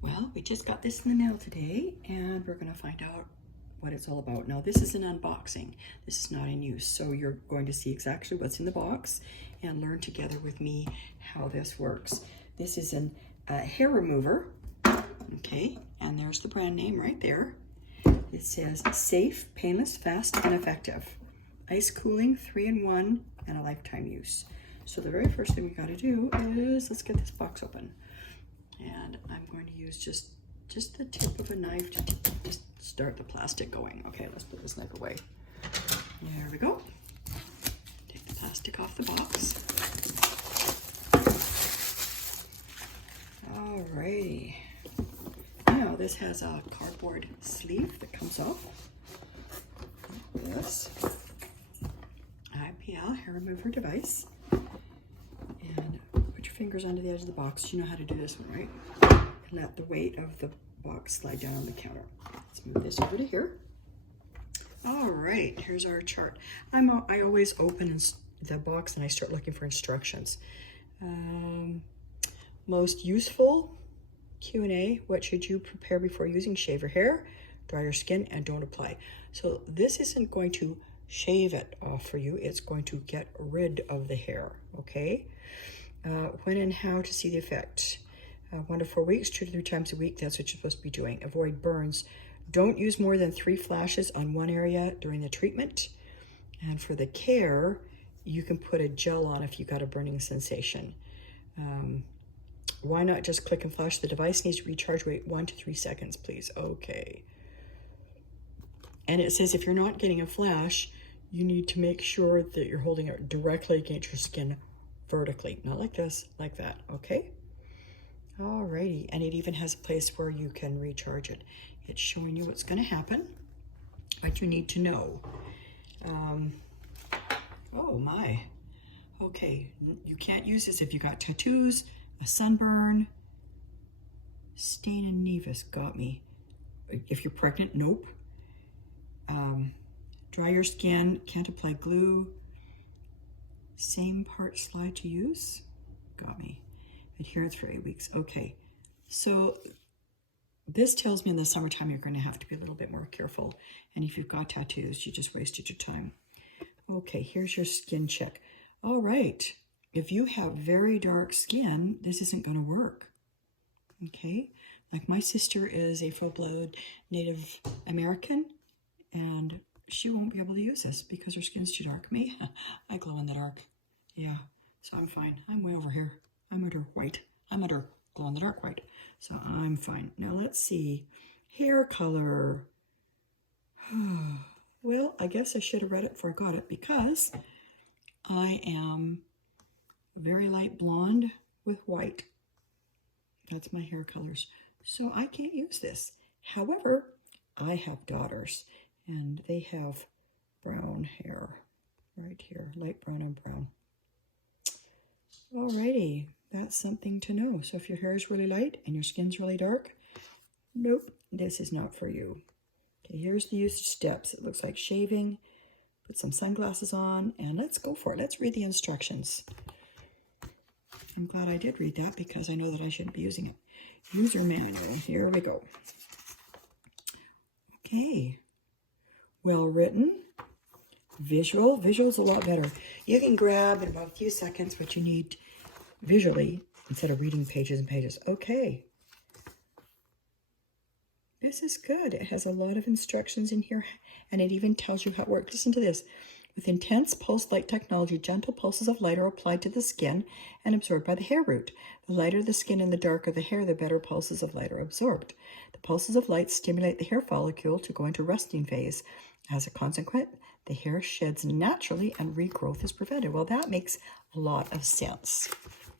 Well, we just got this in the mail today and we're going to find out what it's all about. Now, this is an unboxing. This is not in use. So you're going to see exactly what's in the box and learn together with me how this works. This is a hair remover. Okay, and there's the brand name right there. It says safe, painless, fast, and effective. Ice cooling, 3-in-1, and a lifetime use. So the very first thing we got to do is let's get this box open. And I'm going to use just the tip of a knife to just start the plastic going. Okay, let's put this knife away. There we go. Take the plastic off the box. Alrighty. Now this has a cardboard sleeve that comes off. This IPL Hair Removal Device. And put your fingers under the edge of the box. You know how to do this one, right? And let the weight of the box slide down on the counter. Let's move this over to here. All right, here's our chart. I always open the box and I start looking for instructions. Most useful Q&A, what should you prepare before using? Shave your hair, dry your skin, and don't apply. So this isn't going to shave it off for you. It's going to get rid of the hair, okay? When and how to see the effect. 1 to 4 weeks, 2 to 3 times a week. That's what you're supposed to be doing. Avoid burns. Don't use more than 3 flashes on one area during the treatment. And for the care, you can put a gel on if you got a burning sensation. Why not just click and flash? The device needs to recharge. Wait 1 to 3 seconds, please. Okay. And it says if you're not getting a flash, you need to make sure that you're holding it directly against your skin vertically. Not like this, like that, okay? Alrighty, and it even has a place where you can recharge it. It's showing you what's going to happen, what you need to know. Oh my. Okay, you can't use this if you got tattoos, a sunburn, stain and nevus, got me. If you're pregnant, nope. Dry your skin, can't apply glue. Same part slide to use, got me. Adherence for 8 weeks, okay. So this tells me in the summertime you're going to have to be a little bit more careful. And if you've got tattoos, you just wasted your time. Okay, here's your skin check. All right, if you have very dark skin, this isn't going to work. Okay, like my sister is a full-blood Native American, and she won't be able to use this because her skin's too dark. Me, I glow in the dark. Yeah, so I'm fine. I'm way over here. I'm under white. I'm under glow in the dark white. So I'm fine. Now let's see. Hair color. Well, I guess I should have read it before I got it because I am very light blonde with white. That's my hair colors. So I can't use this. However, I have daughters and they have brown hair right here, light brown and brown. Alrighty, that's something to know. So if your hair is really light and your skin's really dark, nope, this is not for you. Okay, here's the usage steps. It looks like shaving, put some sunglasses on, and let's go for it. Let's read the instructions. I'm glad I did read that because I know that I shouldn't be using it. User manual, here we go. Okay, well written. Visual's a lot better. You can grab in about a few seconds what you need visually instead of reading pages and pages. Okay. This is good. It has a lot of instructions in here and it even tells you how it works. Listen to this. With intense pulse light technology, gentle pulses of light are applied to the skin and absorbed by the hair root. The lighter the skin and the darker the hair, the better pulses of light are absorbed. The pulses of light stimulate the hair follicle to go into resting phase. As a consequence, the hair sheds naturally and regrowth is prevented. Well, that makes a lot of sense.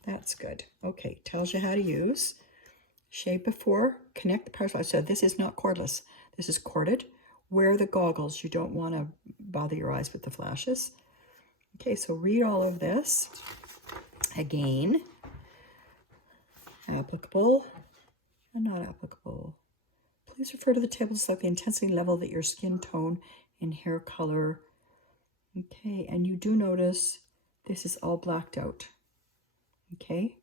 That's good. Okay, tells you how to use. Shave before, connect the power supply. So this is not cordless. This is corded. Wear the goggles. You don't want to bother your eyes with the flashes. Okay, so read all of this. Again, applicable and not applicable. Please refer to the table to select the intensity level that your skin tone and hair color. Okay, and you do notice this is all blacked out. Okay.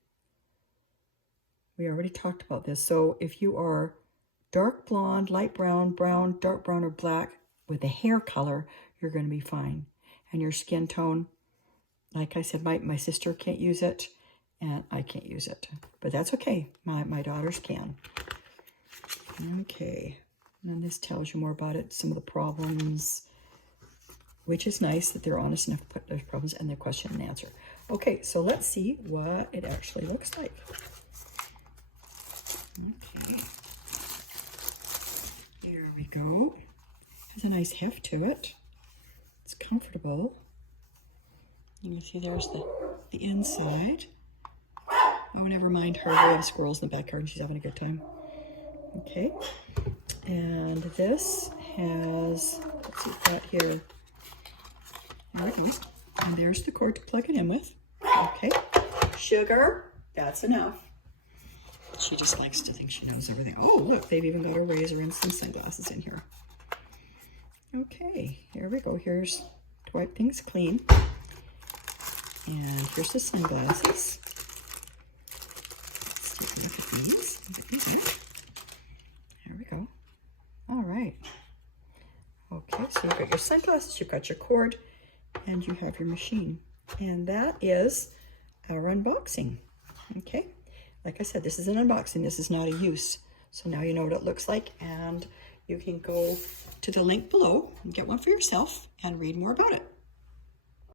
We already talked about this. So if you are dark blonde, light brown, brown, dark brown, or black with a hair color, you're going to be fine. And your skin tone, like I said, my sister can't use it, and I can't use it. But that's okay. My daughters can. Okay. And then this tells you more about it, some of the problems, which is nice that they're honest enough to put those problems in their question and answer. Okay, so let's see what it actually looks like. Okay. There we go. Has a nice heft to it. It's comfortable. You can see there's the inside. Oh, never mind her. We have squirrels in the backyard and she's having a good time. Okay. And this has, let's see what we've got here. There it goes. And there's the cord to plug it in with. Okay. Sugar. That's enough. She just likes to think she knows everything. Oh, look, they've even got a razor and some sunglasses in here. Okay, here we go. Here's to wipe things clean. And here's the sunglasses. Let's take a look at these. Look at these out. There we go. All right. Okay, so you've got your sunglasses, you've got your cord, and you have your machine. And that is our unboxing. Okay. Like I said, this is an unboxing. This is not a use. So now you know what it looks like, and you can go to the link below and get one for yourself and read more about it.